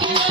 Yeah.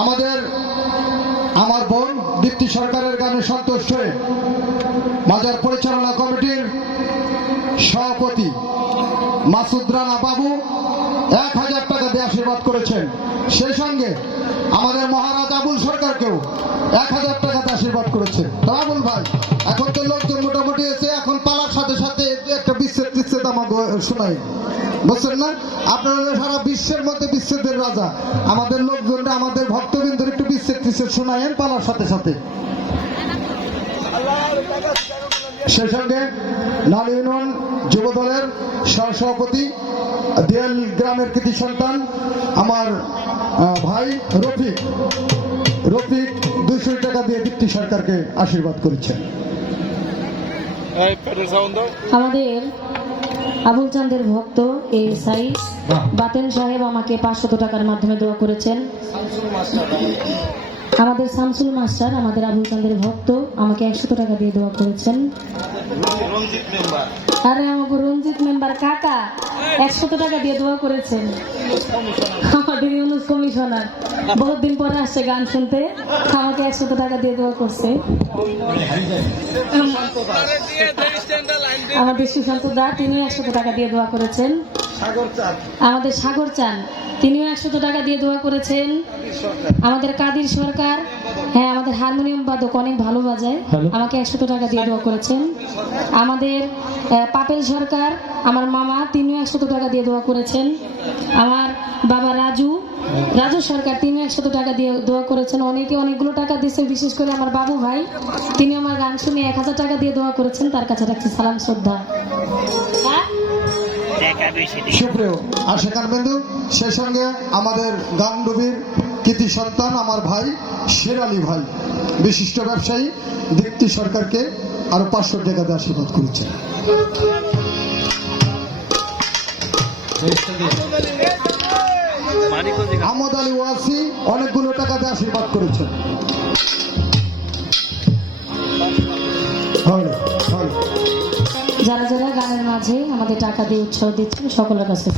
আমাদের, আমার বোন দীপ্তি সরকারের গানে সন্তুষ্ট হয়ে বাজার পরিচালনা কমিটির সভাপতি মাসুদ রানা বাবু এক হাজার টাকা দিয়ে আশীর্বাদ করেছেন। সেই সঙ্গে আমাদের মহারাজ আবুল সরকারকেও এক হাজার টাকাতে আশীর্বাদ করেছে তো আবুল ভাই, এখন তো লোকজন মোটামুটি এসে এখন পালার সাথে সাথে একটা বিচ্ছেদ টিচ্ছেদ আমাকে শোনাই বুঝছেন না? আপনারা সারা বিশ্বের মধ্যে বিচ্ছেদের রাজা আমাদের লোকজনরা আমাদের ভক্তবৃন্দের একটু বিচ্ছেদ টিচ্ছেদ শোনায়েন পালার সাথে সাথে। সেই সঙ্গে লাল ইউনিয়ন যুব দলের সহসভাপতি দেয়াল গ্রামের কৃতি সন্তান আমার ভাই রফিক। রফিক দুইশো টাকা দিয়ে দীপ্তি সরকারকে আশীর্বাদ করেছেন। আমাদের আবুল চান্দের ভক্ত এসআই বাতেন সাহেব আমাকে পাঁচশত টাকার মাধ্যমে দোয়া করেছেন। আমাদের শামসুল মাস্টার আমাদের আবুল চান্দের ভক্ত আমাকে একশত টাকা দিয়ে দোয়া করেছেন। আরে আমাকে রঞ্জিত মেম্বার কাকা একশত টাকা দিয়ে দোয়া করেছেন। আমাদের ইউনুস কমিশনার বহুত দিন পরে আসছে গান শুনতে আমাকে একশত টাকা দিয়ে দোয়া করছে। আমাদের সুশান্ত দা তিনি একশত টাকা দিয়ে দোয়া করেছেন। আমাদের সাগর চান তিনিও একশত টাকা দিয়ে দোয়া করেছেন। আমাদের কাদির সরকার। হ্যাঁ আমাদের হারমোনিয়াম বাদক অনেক ভালো বাজায়। আমাকে একশত টাকা দিয়ে দোয়া করেছেন। আমাদের আহ, পাপেল সরকার আমার মামা তিনিও একশত টাকা দিয়ে দোয়া করেছেন। আমার বাবা রাজু রাজু সরকার তিনি একশত টাকা দিয়ে দোয়া করেছেন। অনেকে অনেকগুলো টাকা দিয়েছে বিশেষ করে আমার বাবু ভাই। তিনি আমার গান শুনে এক হাজার টাকা দিয়ে দোয়া করেছেন। তার কাছে রাখছি সালাম শ্রদ্ধা। সুপ্রিয় আশেখান বিন্দু সেই সঙ্গে আমাদের গানডুবির কৃতি সন্তান আমার ভাই শের আলী ভাই বিশিষ্ট ব্যবসায়ী দীপ্তি সরকারকে আরও পাঁচশো টাকা দিয়ে আশীর্বাদ করেছেন। আহমদ আলী ওয়াসি অনেকগুলো টাকা দিয়ে আশীর্বাদ করেছেন। যারা যারা মাঝে আমাদের টাকা দিয়ে উৎসাহ দিচ্ছেন সকলের কাছে।